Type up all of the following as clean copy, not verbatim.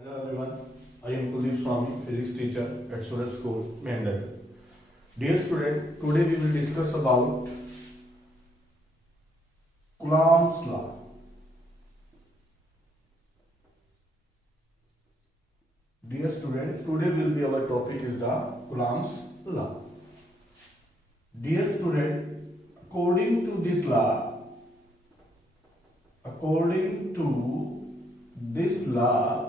Hello everyone, I am Kuldeep Swami, physics teacher at SURAJ School, Mehndar. Dear student, today we will discuss about Coulomb's law. Dear student, today will be our topic is the Coulomb's law. Dear student, according to this law,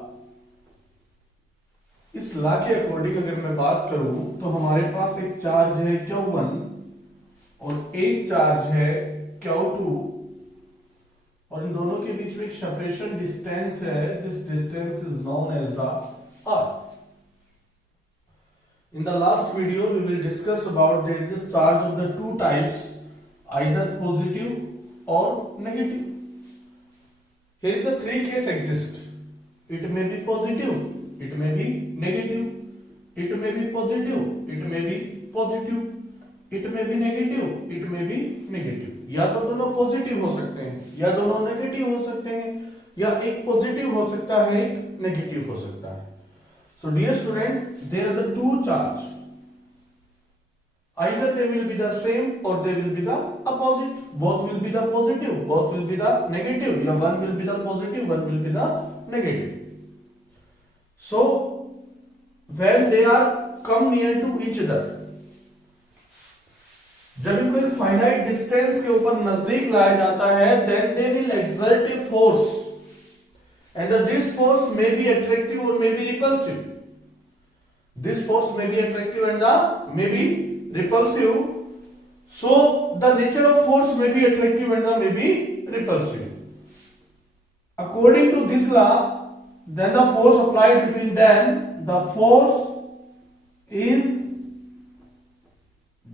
इस law के according अगर मैं बात करूं तो हमारे पास एक charge है Q1 और एक चार्ज है Q2 और इन दोनों के बीच में एक सेपरेशन डिस्टेंस है. This distance is known as the R. In the last video we will discuss about the charge of the two types, either positive or negative. Here is the three case exist. It may be positive, it may be negative, it may be positive, it may be positive, it may be negative, it may be negative. या तो दोनों positive हो सकते हैं या दोनों negative हो सकते हैं या एक पॉजिटिव हो सकता है एक नेगेटिव हो सकता है. So dear student, there are the two charge. Either they will be the same or they will be the opposite. Both will be the positive, both will be the negative. या one will be the positive, one will be the negative. So when they are come near to each other, जब इनको एक finite distance के ऊपर नजदीक लाया जाता है, then they will exert a force, and this force may be attractive or may be repulsive. This force may be attractive and may be repulsive. So the nature of force may be attractive and may be repulsive. According to this law, then the force applied between them, the force is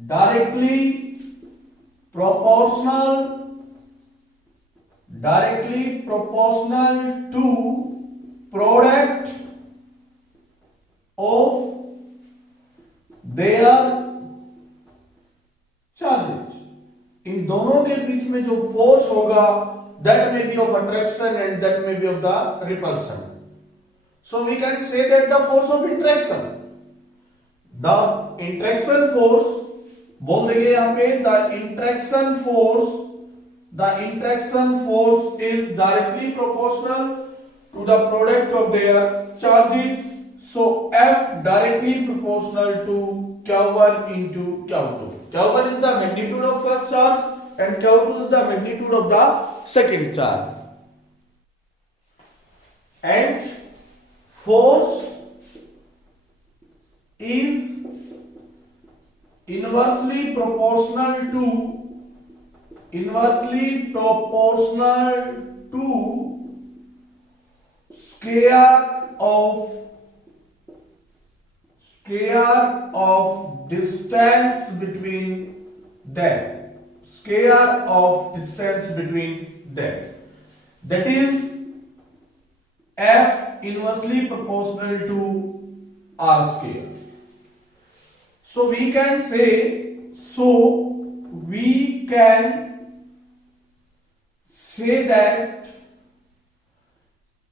directly proportional to product of their charges. इन दोनों के बीच में जो force होगा, that may be of attraction and that may be of the repulsion. So we can say that the force of interaction, the interaction force, बोल देंगे यहां पे the interaction force is directly proportional to the product of their charges. So F directly proportional to Q1 into Q2. Q1 is the magnitude of first charge and Q2 is the magnitude of the second charge. And force is inversely proportional to square of distance between them. That is F inversely proportional to R square. So we can say that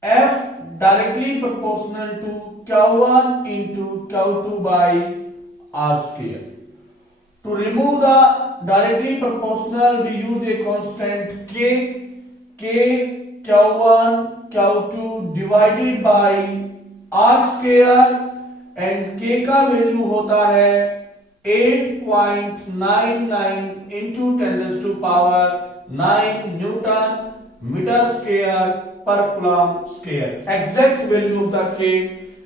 F directly proportional to Q1 into Q2 by R square. To remove the directly proportional, we use a constant K Q1 Q2 divided by R square, and K का value होता है 8.99 into 10 raised to power 9 Newton meter square per coulomb square. Exact value of the K,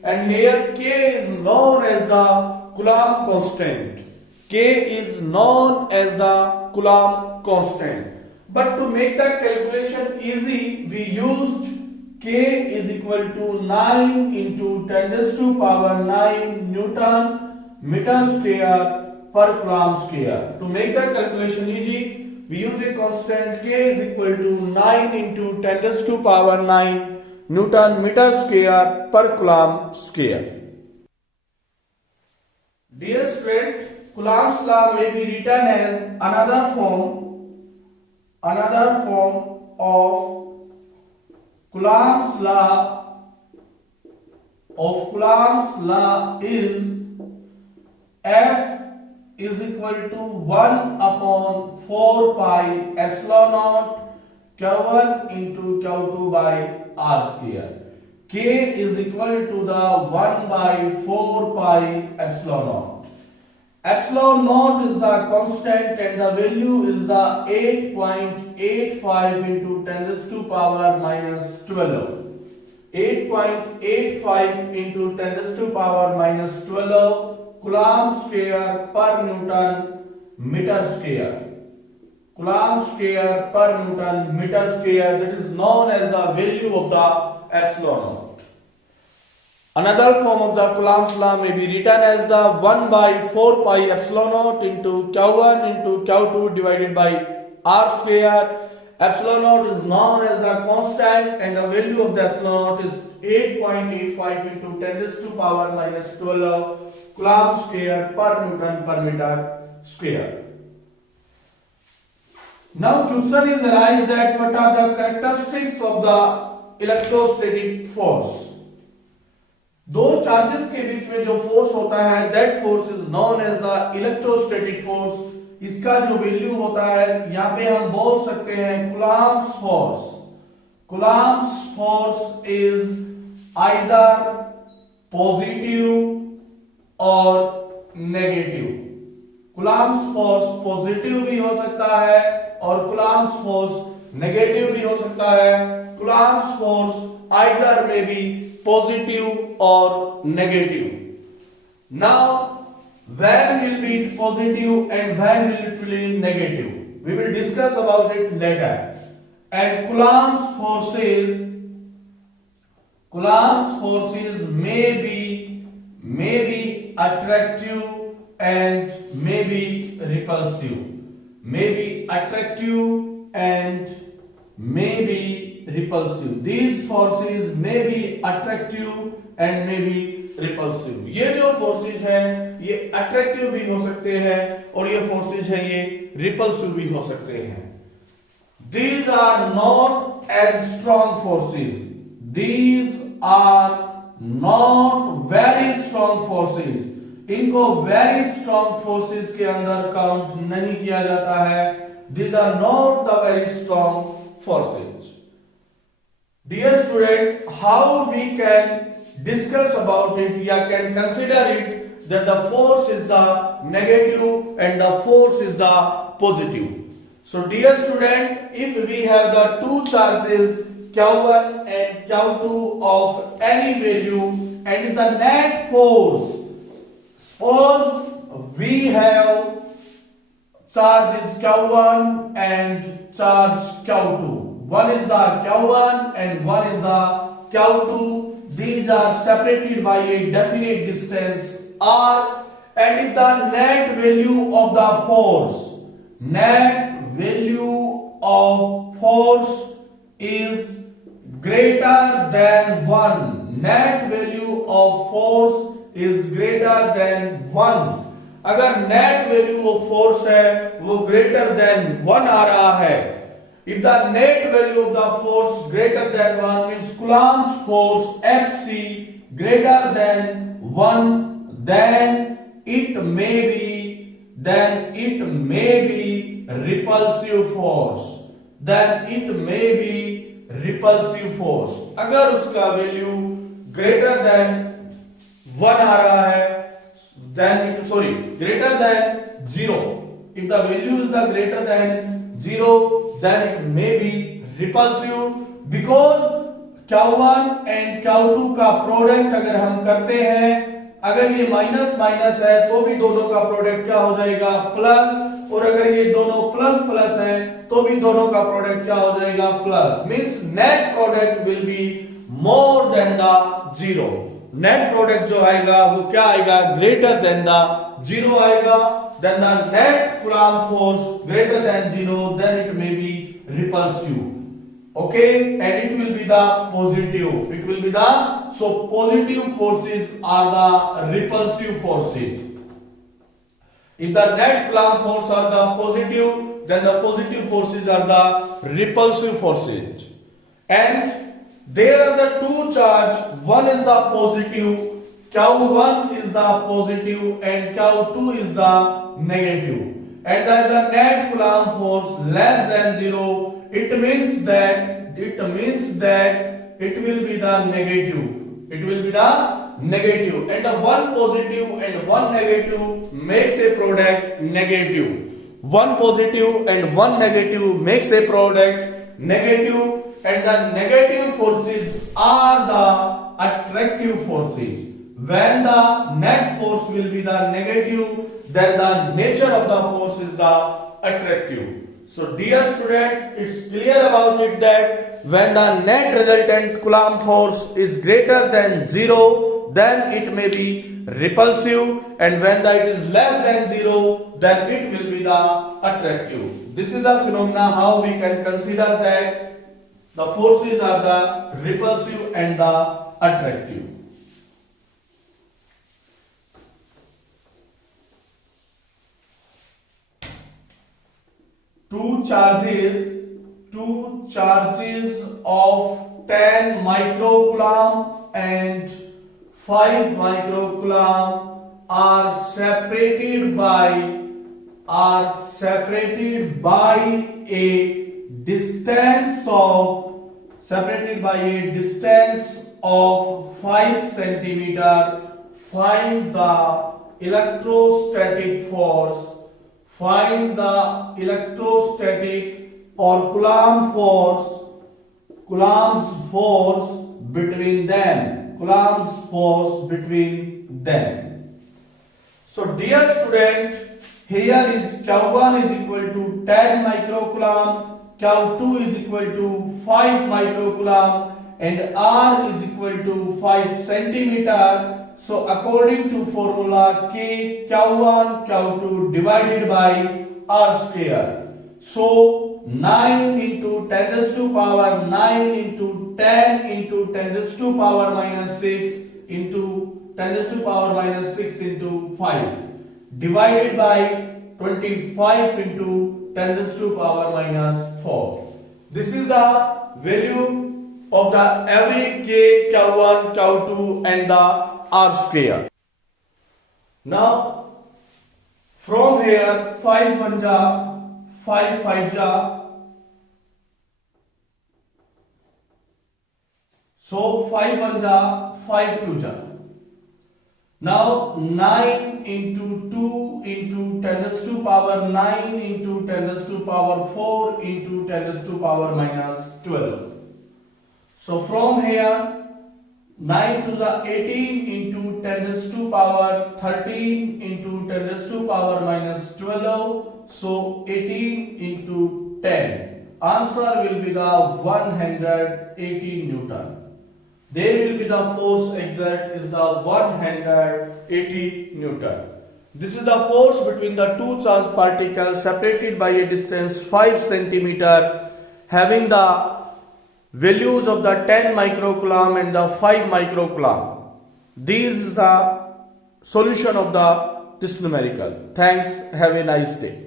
and here K is known as the Coulomb constant. But to make the calculation easy, we used K is equal to 9 into 10 raised to power 9 Newton meter square per coulomb square. To make the calculation easy, we use a constant K is equal to 9 into 10 raised to power 9 Newton meter square per coulomb square. Dear student, Coulomb's law may be written as another form of Coulomb's law of Coulomb's law is F is equal to 1 upon 4 pi epsilon naught Q1 into Q2 by R square. K is equal to the 1 by 4 pi epsilon naught. Epsilon naught is the constant and the value is the 8.85 into 10 raised to power minus 12. 8.85 into 10 raised to power minus 12 Coulomb square per Newton meter square. Coulomb square per Newton meter square, that is known as the value of the epsilon naught. Another form of the Coulomb's law may be written as the 1 by 4 pi epsilon naught into Q1 into Q2 divided by R square. Epsilon naught is known as the constant and the value of the epsilon naught is 8.85 into 10 raised to power minus 12 Coulomb square per Newton per meter square. Now question is arise that what are the characteristics of the electrostatic force. दो charges के बीच में जो force होता है that force is known as the electrostatic force. इसका जो value होता है यहां पे हम बोल सकते हैं Coulomb's force. Coulomb's force is either positive और नेगेटिव. कूलॉम्ब्स फोर्स पॉजिटिव भी हो सकता है और कूलॉम्ब्स फोर्स नेगेटिव भी हो सकता है. कूलॉम्ब्स फोर्स आइदर में भी positive or negative. Now, when will be positive and when will it be negative? We will discuss about it later. And Coulomb's forces may be attractive and may be repulsive. May be attractive and may be repulsive. These forces may be attractive and may be repulsive. ये जो forces हैं ये attractive भी हो सकते हैं और ये forces हैं ये repulsive भी हो सकते हैं. These are not as strong forces. These are not very strong forces. इनको very strong forces के अंदर count नहीं किया जाता है. These are not the very strong forces. Dear student, how we can discuss about it? We can consider it that the force is the negative and the force is the positive. So dear student, if we have the two charges Q1 and Q2 of any value and the net force, suppose we have charges Q1 and charge Q2. One is the Q1 and one is the Q2. These are separated by a definite distance R. And if the net value of the force, is greater than 1. Net value of force is greater than 1. अगर net value of force है वो greater than 1 आ रहा है. If the net value of the force greater than 1 means Coulomb's force Fc greater than 1, then it may be repulsive force. Then it may be repulsive force. अगर उसका value greater than 1 आ रहा है, greater than 0. If the value is the greater than 0, then it may be repulsive because Q1 and Q2 का product अगर हम करते हैं, अगर ये माइनस माइनस है तो भी दोनों का प्रोडक्ट क्या हो जाएगा प्लस, और अगर ये दोनों प्लस प्लस है तो भी दोनों का प्रोडक्ट क्या हो जाएगा plus. Means net product will be more than the 0. Net product जो आएगा वो क्या आएगा ग्रेटर देन द 0 आएगा. Then the net Coulomb force greater than 0, then it may be repulsive. Okay, and it will be the positive. It will be the so positive forces are the repulsive forces. If the net Coulomb force are the positive, then the positive forces are the repulsive forces. And There are the two charge. One is the positive. Q1 is the positive and Q2 is the negative. And that the net Coulomb force less than 0. It means that it will be the negative. It will be the negative. And the one positive and one negative makes a product negative. One positive and one negative makes a product negative. And the negative forces are the attractive forces. When the net force will be the negative, then the nature of the force is the attractive. So dear student, it's clear about it that when the net resultant Coulomb force is greater than 0, then it may be repulsive, and when it is less than 0, then it will be the attractive. This is the phenomena how we can consider that the forces are the repulsive and the attractive. Two charges of 10 microcoulomb and 5 microcoulomb are separated by a distance of 5 centimeter. Find the electrostatic force. Find the electrostatic or Coulomb force between them. Coulomb's force between them. So dear student, here is Q1 is equal to 10 microcoulomb, Q2 is equal to 5 microcoulomb, and R is equal to 5 centimeter. So according to formula K, Q1, Q2 divided by R square. So 9 into 10 raised to power 9 into 10 into 10 raised to power minus 6 into 10 raised to power minus 6 into 5 divided by 25 into 10 raised to power minus 4. This is the value of the every K, Q1, Q2 and the R square. Now from here 5 1 ja 5 5 ja, so 5 1 ja 5 2 ja. Now 9 into 2 into 10 raised to power 9 into 10 raised to power 4 into 10 raised to power minus 12. So from here 9 to the 18 into 10 raised to power 13 into 10 raised to power minus 12. So 18 into 10. Answer will be the 180 Newton. There will be the force exact is the 180 Newton. This is the force between the two charged particles separated by a distance 5 centimeter, having the values of the 10 microcoulomb and the 5 microcoulomb. This is the solution of this numerical. Thanks. Have a nice day.